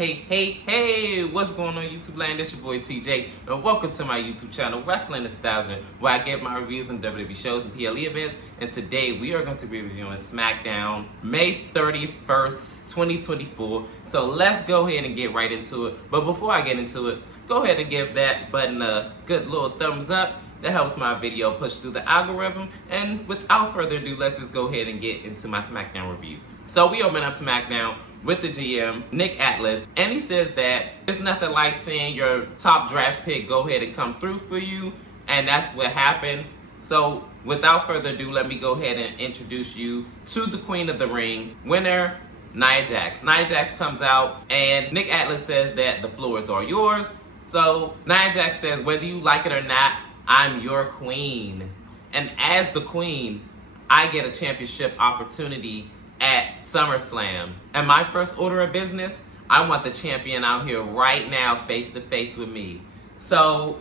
Hey, what's going on YouTube land? It's your boy TJ, and welcome to my YouTube channel, Wrestling Nostalgia, where I give my reviews on WWE shows and PLE events. And today we are going to be reviewing SmackDown, May 31st, 2024. So let's go ahead and get right into it. But before I get into it, go ahead and give that button a good little thumbs up. That helps my video push through the algorithm. And without further ado, let's just go ahead and get into my SmackDown review. So we open up SmackDown with the GM, Nick Atlas, and he says that it's nothing like seeing your top draft pick go ahead and come through for you, and that's what happened. So without further ado, let me go ahead and introduce you to the Queen of the Ring, winner, Nia Jax. Nia Jax comes out, and Nick Atlas says that the floor is all yours. So Nia Jax says, whether you like it or not, I'm your queen. And as the queen, I get a championship opportunity at SummerSlam. And my first order of business, I want the champion out here right now face to face with me. So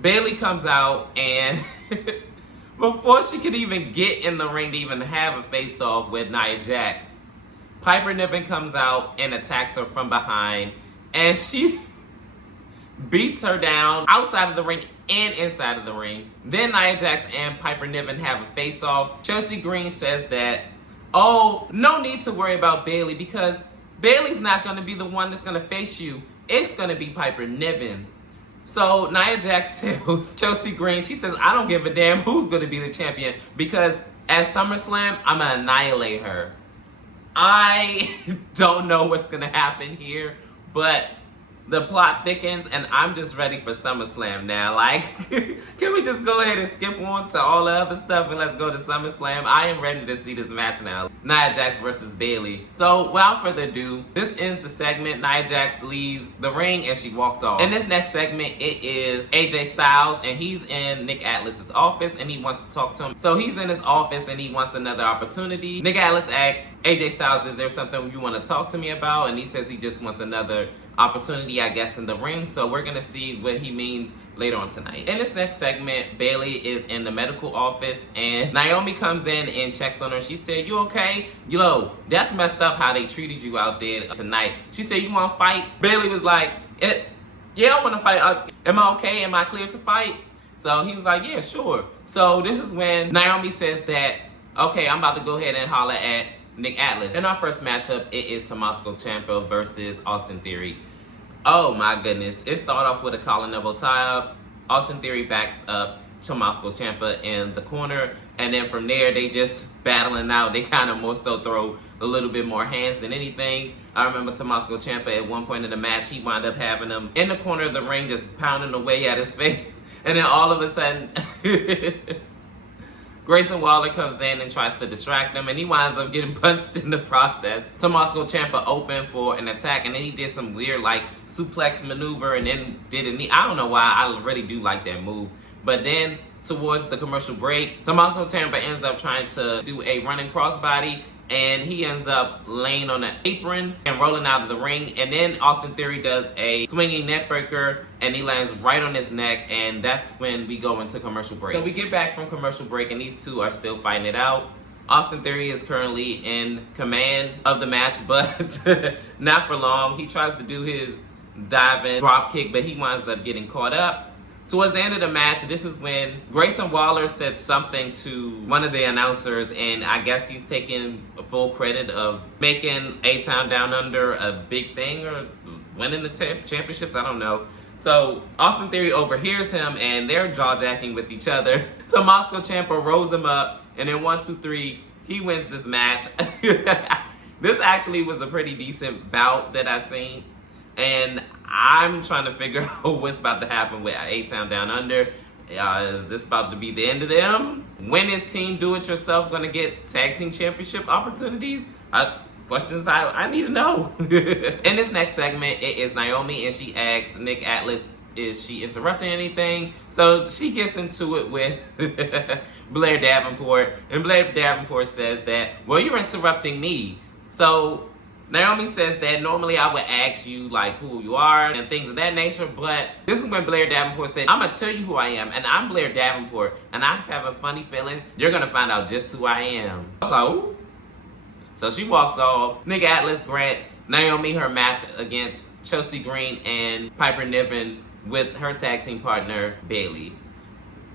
Bayley comes out, and before she could even get in the ring to even have a face off with Nia Jax, Piper Niven comes out and attacks her from behind, and she beats her down outside of the ring and inside of the ring. Then Nia Jax and Piper Niven have a face off. Chelsea Green says that, oh, no need to worry about Bayley because Bayley's not going to be the one that's going to face you. It's going to be Piper Niven. So Nia Jax tells Chelsea Green, she says, I don't give a damn who's going to be the champion because at SummerSlam, I'm going to annihilate her. I don't know what's going to happen here, but the plot thickens, and I'm just ready for SummerSlam now. Like, can we just go ahead and skip on to all the other stuff and let's go to SummerSlam? I am ready to see this match now. Nia Jax versus Bayley. So, without further ado, this ends the segment. Nia Jax leaves the ring and she walks off. In this next segment, it is AJ Styles, and he's in Nick Atlas's office and he wants to talk to him. So, he's in his office and he wants another opportunity. Nick Atlas asks AJ Styles, is there something you want to talk to me about? And he says he just wants another opportunity, I guess, in the ring. So we're gonna see what he means later on tonight. In this next segment, Bayley is in the medical office and Naomi comes in and checks on her. She said, you okay? Yo, that's messed up how they treated you out there tonight. She said, you wanna fight? Bayley was like, yeah, I wanna fight. Am I okay? Am I clear to fight? So he was like, yeah, sure. So this is when Naomi says that, okay, I'm about to go ahead and holler at Nick Atlas. In our first matchup, it is Tommaso Ciampa versus Austin Theory. Oh my goodness. It started off with a collar elbow tie-up. Austin Theory backs up Tommaso Ciampa in the corner. And then from there, they just battling out. They kind of more so throw a little bit more hands than anything. I remember Tommaso Ciampa at one point in the match, he wound up having him in the corner of the ring, just pounding away at his face. And then all of a sudden, Grayson Waller comes in and tries to distract him, and he winds up getting punched in the process. Tommaso Ciampa opened for an attack, and then he did some weird, like, suplex maneuver, and then did a knee. I don't know why. I really do like that move. But then, towards the commercial break, Tommaso Ciampa ends up trying to do a running crossbody, and he ends up laying on the apron and rolling out of the ring. And then Austin Theory does a swinging neckbreaker, and he lands right on his neck, and that's when we go into commercial break. So we get back from commercial break, and these two are still fighting it out. Austin Theory is currently in command of the match, but not for long. He tries to do his diving drop kick, but he winds up getting caught up. Towards the end of the match, this is when Grayson Waller said something to one of the announcers, and I guess he's taking full credit of making A-Town Down Under a big thing or winning the championships, I don't know. So Austin Theory overhears him, and they're jaw-jacking with each other. Tommaso Ciampa rolls him up, and then 1, 2, 3, he wins this match. This actually was a pretty decent bout that I seen. And I'm trying to figure out what's about to happen with A-Town Down Under. Is this about to be the end of them? When is Team Do-It-Yourself going to get tag team championship opportunities? Questions I need to know. In this next segment, it is Naomi, and she asks Nick Atlas, is she interrupting anything? So she gets into it with Blair Davenport. And Blair Davenport says that, well, you're interrupting me. So Naomi says that normally I would ask you like who you are and things of that nature, but this is when Blair Davenport said, I'm going to tell you who I am, and I'm Blair Davenport, and I have a funny feeling you're going to find out just who I am. I was like, ooh. So she walks off. Nick Atlas grants Naomi her match against Chelsea Green and Piper Niven with her tag team partner, Bayley.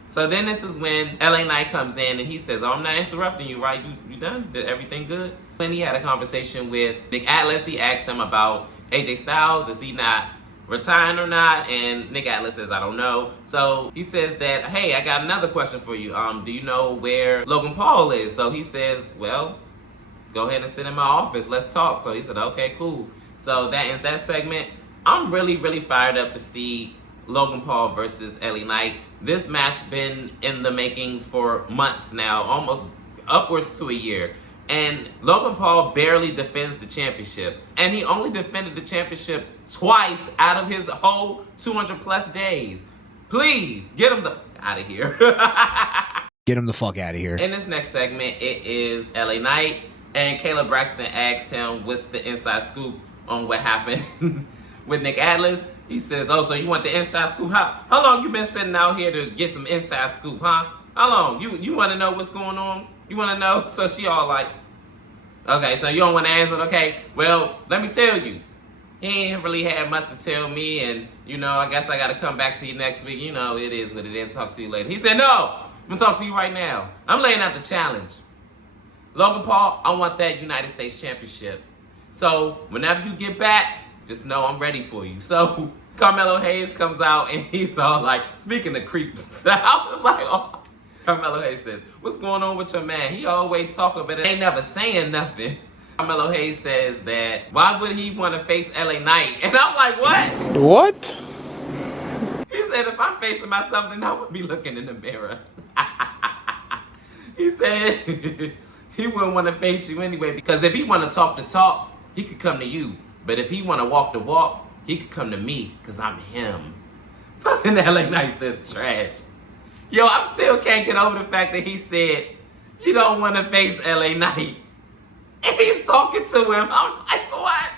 So then this is when LA Knight comes in and he says, oh, I'm not interrupting you, right? You done? Did everything good? When he had a conversation with Nick Atlas, he asked him about AJ Styles. Is he not retiring or not? And Nick Atlas says, I don't know. So he says that, hey, I got another question for you. Do you know where Logan Paul is? So he says, well, go ahead and sit in my office. Let's talk. So he said, okay, cool. So that ends that segment. I'm really, really fired up to see Logan Paul versus LA Knight. This match been in the makings for months now, almost upwards to a year. And Logan Paul barely defends the championship. And he only defended the championship twice out of his whole 200 plus days. Please, get him the out of here. Get him the fuck out of here. In this next segment, it is LA Knight. And Kayla Braxton asked him what's the inside scoop on what happened with Nick Atlas. He says, oh, so you want the inside scoop? How long you been sitting out here to get some inside scoop, huh? How long? You want to know what's going on? You want to know? So she all like, okay, so you don't want to answer? Okay, well, let me tell you. He ain't really had much to tell me, and, you know, I guess I got to come back to you next week. You know, it is what it is. Talk to you later. He said, no, I'm going to talk to you right now. I'm laying out the challenge. Logan Paul, I want that United States Championship. So whenever you get back, just know I'm ready for you. So Carmelo Hayes comes out and he's all like, speaking of creeps, I was like, oh. Carmelo Hayes says, what's going on with your man? He always talking, but ain't never saying nothing. Carmelo Hayes says that, why would he want to face LA Knight? And I'm like, what? What? He said, if I'm facing myself, then I would be looking in the mirror. He said, he wouldn't want to face you anyway, because if he want to talk the talk, he could come to you. But if he want to walk the walk, he could come to me, because I'm him. So then LA Knight says trash. Yo, I still can't get over the fact that he said, you don't want to face LA Knight. And he's talking to him. I'm like, what?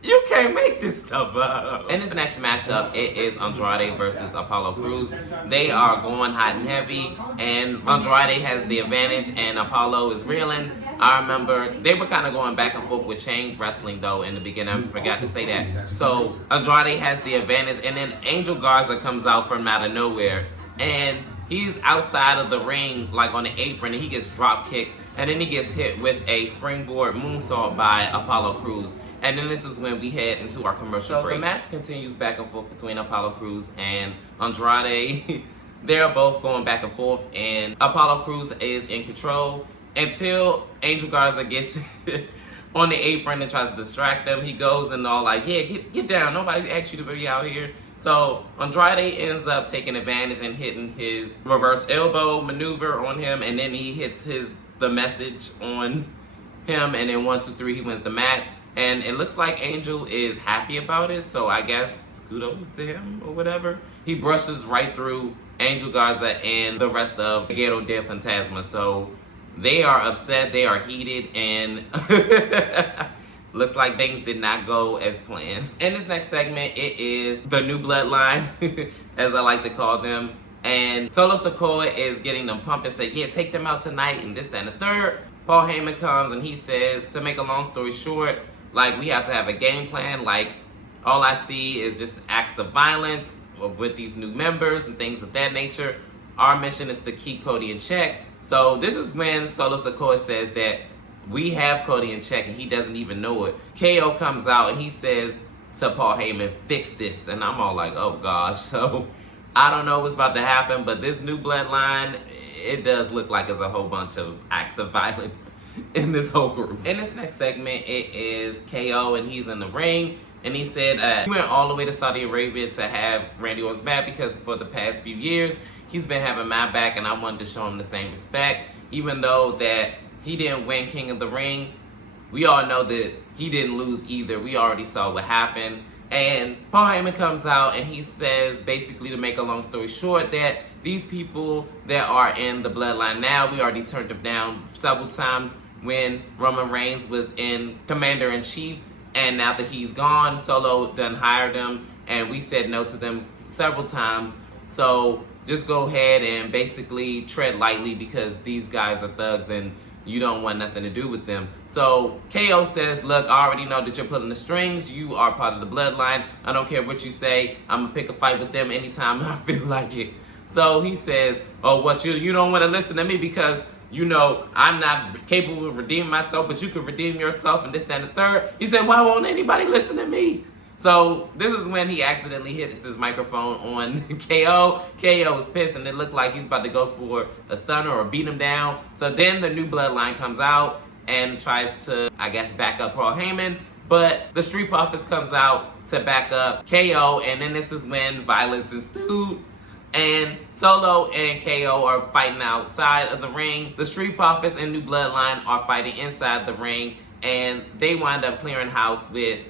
You can't make this stuff up. In this next matchup, it is Andrade versus Apollo Crews. They are going hot and heavy, and Andrade has the advantage, and Apollo is reeling. I remember they were kind of going back and forth with chain wrestling, though, in the beginning. I forgot to say that. So Andrade has the advantage, and then Angel Garza comes out from out of nowhere, and he's outside of the ring, like on the apron, and he gets drop kicked, and then he gets hit with a springboard moonsault by Apollo Crews. And then this is when we head into our commercial break. The match continues back and forth between Apollo Crews and Andrade. They're both going back and forth, and Apollo Crews is in control until Angel Garza gets on the apron and tries to distract them. He goes and all like, yeah, get down. Nobody asked you to be out here. So Andrade ends up taking advantage and hitting his reverse elbow maneuver on him, and then he hits the message on him, and then 1, 2, 3, he wins the match. And it looks like Angel is happy about it, so I guess kudos to him or whatever. He brushes right through Angel Garza and the rest of Legado del Fantasma. So they are upset, they are heated, and looks like things did not go as planned. In this next segment, it is the New Bloodline, as I like to call them. And Solo Sikoa is getting them pumped and say, yeah, take them out tonight, and this, that, and the third. Paul Heyman comes and he says, to make a long story short, like, we have to have a game plan. Like, all I see is just acts of violence with these new members and things of that nature. Our mission is to keep Cody in check. So this is when Solo Sikoa says that we have Cody in check and he doesn't even know it. KO comes out and he says to Paul Heyman, fix this. And I'm all like, oh gosh. So I don't know what's about to happen, but this New Bloodline, it does look like it's a whole bunch of acts of violence in this whole group. In this next segment, it is KO and he's in the ring, and he said he went all the way to Saudi Arabia to have Randy Orton's back because for the past few years he's been having my back, and I wanted to show him the same respect. Even though that he didn't win King of the Ring, we all know that he didn't lose either. We already saw what happened. And Paul Heyman comes out and he says, basically, to make a long story short, that these people that are in the bloodline now, we already turned them down several times when Roman Reigns was in Commander-in-Chief, and now that he's gone, Solo done hired them, and we said no to them several times. So just go ahead and basically tread lightly, because these guys are thugs, and you don't want nothing to do with them. So KO says, look, I already know that you're pulling the strings. You are part of the bloodline. I don't care what you say. I'm going to pick a fight with them anytime I feel like it. So he says, oh, what, you don't want to listen to me because, you know, I'm not capable of redeeming myself, but you can redeem yourself and this, that, and the third. He said, why won't anybody listen to me? So this is when he accidentally hits his microphone on KO. KO was pissed and it looked like he's about to go for a stunner or beat him down. So then the new bloodline comes out and tries to, I guess, back up Paul Heyman. But the Street Profits comes out to back up KO, and then this is when violence ensued. And Solo and KO are fighting outside of the ring. The Street Profits and New Bloodline are fighting inside the ring, and they wind up clearing house with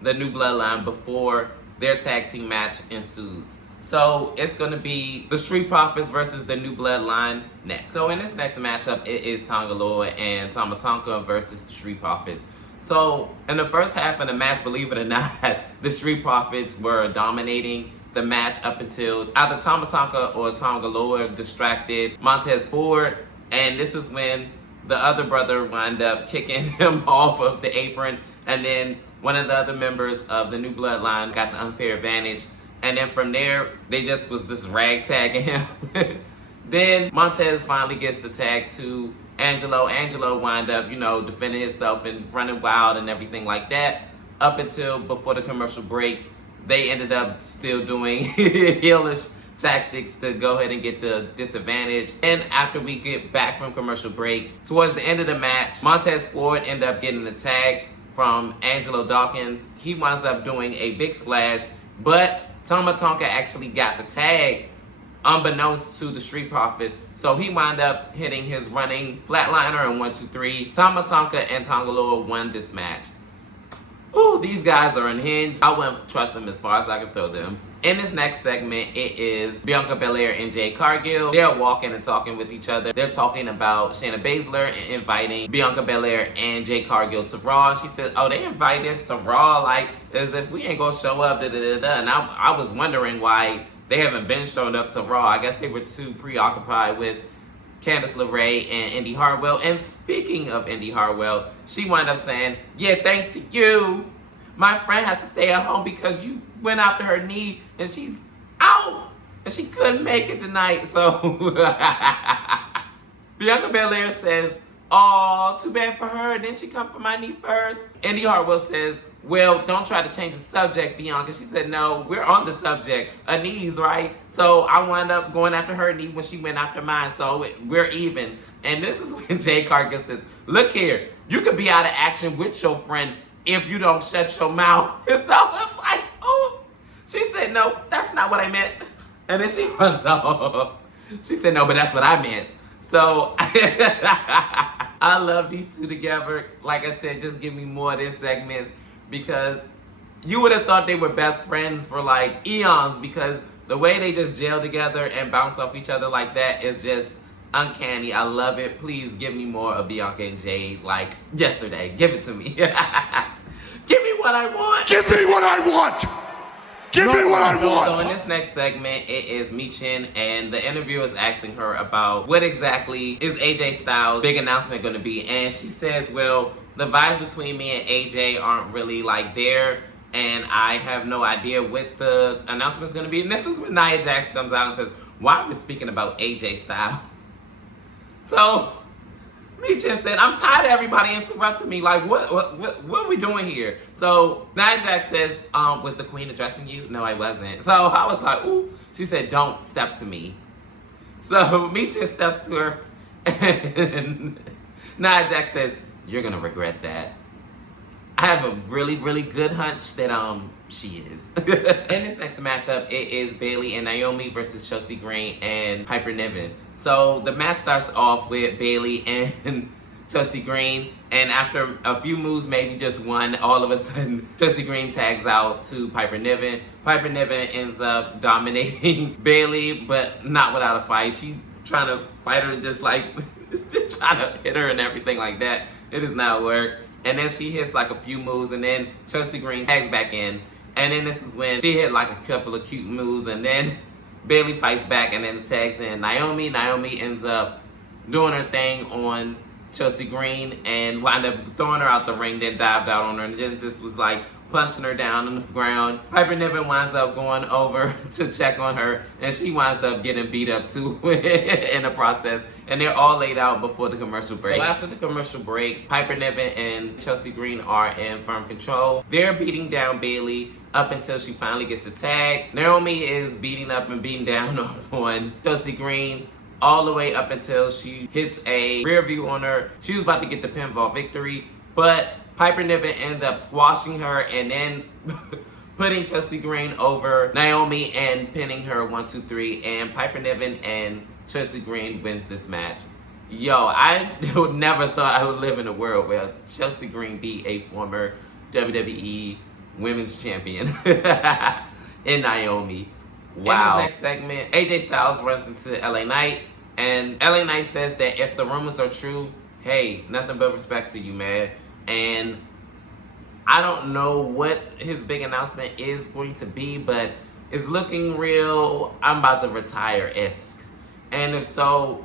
the New Bloodline before their tag team match ensues. So it's going to be the Street Profits versus the New Bloodline next. So in this next matchup, it is Tonga Loa and Tama Tonga versus the Street Profits. So in the first half of the match, believe it or not, the Street Profits were dominating the match up until either Tama Tonga or Tonga Loa distracted Montez Ford. And this is when the other brother wound up kicking him off of the apron. And then one of the other members of the New Bloodline got the unfair advantage. And then from there, they just ragtagging him. Then Montez finally gets the tag to Angelo. Angelo wind up, defending himself and running wild and everything like that. Up until before the commercial break, they ended up still doing heelish tactics to go ahead and get the disadvantage. And after we get back from commercial break, towards the end of the match, Montez Ford ended up getting the tag from Angelo Dawkins. He winds up doing a big splash, but Tama Tonga actually got the tag unbeknownst to the Street Profits. So he wound up hitting his running flatliner in 1, 2, 3. Tama Tonga and Tonga Loa won this match. Ooh, these guys are unhinged. I wouldn't trust them as far as I could throw them. In this next segment, it is Bianca Belair and Jade Cargill. They're walking and talking with each other. They're talking about Shayna Baszler and inviting Bianca Belair and Jade Cargill to Raw. She says, oh, they invited us to Raw like as if we ain't gonna show up, da-da-da-da. And I was wondering why they haven't been showing up to Raw. I guess they were too preoccupied with Candice LeRae and Indy Hartwell. And speaking of Indy Hartwell, she wound up saying, yeah, thanks to you, my friend has to stay at home because you went after her knee and she's out and she couldn't make it tonight. So Bianca Belair says, oh, too bad for her. And then she come for my knee first. Indy Hartwell says, well, don't try to change the subject, Bianca. She said, no, we're on the subject of knees, right? So I wound up going after her knee when she went after mine. So we're even. And this is when Jade Cargill says, look here, you could be out of action with your friend if you don't shut your mouth. And so it's like, oh. She said, no, that's not what I meant. And then she runs off. She said, no, but that's what I meant. So I love these two together. Like I said, just give me more of these segments because you would have thought they were best friends for like eons because the way they just gel together and bounce off each other like that is just uncanny. I love it. Please give me more of Bianca and Jade like yesterday. Give it to me. Give me what I want. Give me what I want. Give me what I want. So in this next segment, it is Michin, and the interviewer is asking her about what exactly is AJ Styles' big announcement going to be. And she says, well, the vibes between me and AJ aren't really like there, and I have no idea what the announcement's going to be. And this is when Nia Jax comes out and says, why are we speaking about AJ Styles? So Michin said, I'm tired of everybody interrupting me. Like, what are we doing here? So Nia Jax says, was the queen addressing you? No, I wasn't. So I was like, ooh. She said, don't step to me. So Michin steps to her, and Nia Jax says, you're going to regret that. I have a really, really good hunch that she is. In this next matchup, it is Bayley and Naomi versus Chelsea Green and Piper Niven. So the match starts off with Bayley and Chelsea Green, and after a few moves, maybe just one, all of a sudden Chelsea Green tags out to Piper Niven. Piper Niven ends up dominating Bayley, but not without a fight. She's trying to fight her, just like trying to hit her and everything like that. It does not work. And then she hits like a few moves, and then Chelsea Green tags back in. And then this is when she hit like a couple of cute moves, and then Bayley fights back and then tags in Naomi. Naomi ends up doing her thing on Chelsea Green and wound up throwing her out the ring, then dived out on her, and then just was like punching her down on the ground. Piper Niven winds up going over to check on her, and she winds up getting beat up too in the process. And they're all laid out before the commercial break. So after the commercial break, Piper Niven and Chelsea Green are in firm control. They're beating down Bayley up until she finally gets the tag. Naomi is beating up and beating down on Chelsea Green all the way up until she hits a rear view on her. She was about to get the pinfall victory, but Piper Niven ends up squashing her and then putting Chelsea Green over Naomi and pinning her 1, 2, 3. And Piper Niven and Chelsea Green wins this match. Yo, I would never thought I would live in a world where Chelsea Green beat a former WWE Women's Champion in Naomi. Wow. In this next segment, AJ Styles runs into LA Knight, and LA Knight says that if the rumors are true, hey, nothing but respect to you, man. And I don't know what his big announcement is going to be, but it's looking real I'm about to retire-esque. And if so,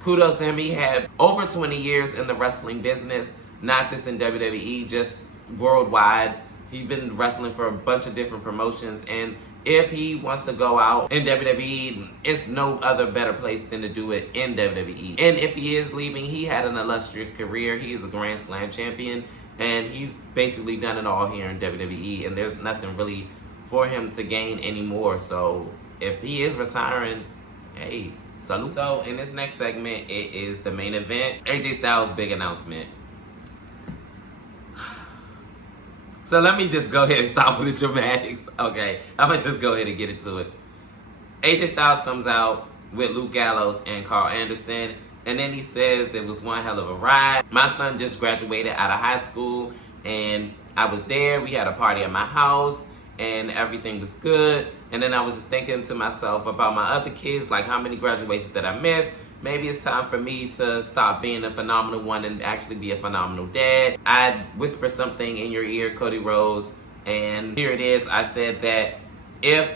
kudos to him. He had over 20 years in the wrestling business, not just in WWE, just worldwide. He's been wrestling for a bunch of different promotions, and if he wants to go out in WWE, it's no other better place than to do it in WWE. And if he is leaving, he had an illustrious career. He is a Grand Slam champion, and he's basically done it all here in WWE, and there's nothing really for him to gain anymore. So if he is retiring, hey, salute. So in this next segment, it is the main event, AJ Styles' big announcement. So let me just go ahead and stop with the dramatics. Okay, I'm gonna just go ahead and get into it. AJ Styles comes out with Luke Gallows and Carl Anderson, and then he says it was one hell of a ride. My son just graduated out of high school, and I was there. We had a party at my house, and everything was good. And then I was just thinking to myself about my other kids, like how many graduations did I miss? Maybe it's time for me to stop being a phenomenal one and actually be a phenomenal dad. I whispered something in your ear, Cody Rhodes, and here it is. I said that if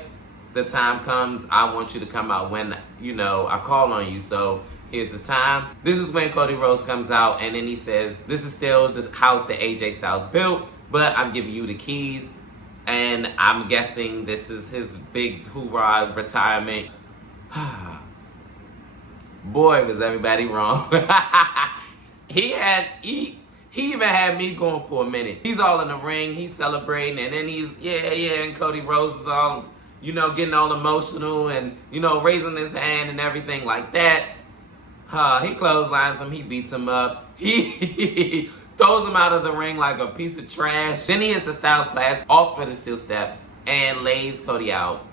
the time comes, I want you to come out when, you know, I call on you. So here's the time. This is when Cody Rhodes comes out, and then he says, this is still the house that AJ Styles built, but I'm giving you the keys. And I'm guessing this is his big hoorah retirement. Boy, was everybody wrong. He even had me going for a minute. He's all in the ring, he's celebrating, and then he's, and Cody Rhodes is all, you know, getting all emotional and, you know, raising his hand and everything like that. He clotheslines him, he beats him up. He throws him out of the ring like a piece of trash. Then he hits the Styles Clash off with the steel steps and lays Cody out.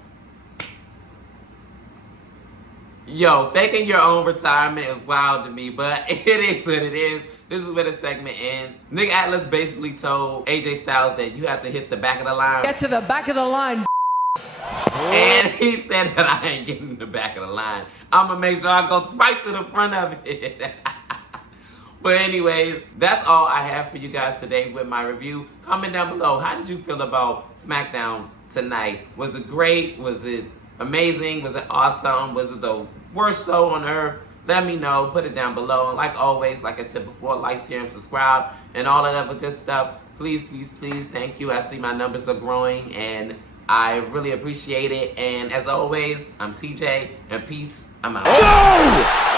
Yo, faking your own retirement is wild to me, but it is what it is. This is where the segment ends. Nick Atlas basically told AJ Styles that you have to hit the back of the line. Get to the back of the line. And he said that I ain't getting in the back of the line. I'm going to make sure I go right to the front of it. But anyways, that's all I have for you guys today with my review. Comment down below. How did you feel about SmackDown tonight? Was it great? Was it amazing? Was it awesome? Was it the worst show on earth? Let me know. Put it down below. And like always, like I said before, like, share, and subscribe, and all that other good stuff. Please, please, please. Thank you. I see my numbers are growing, and I really appreciate it. And as always, I'm TJ, and peace. I'm out. No!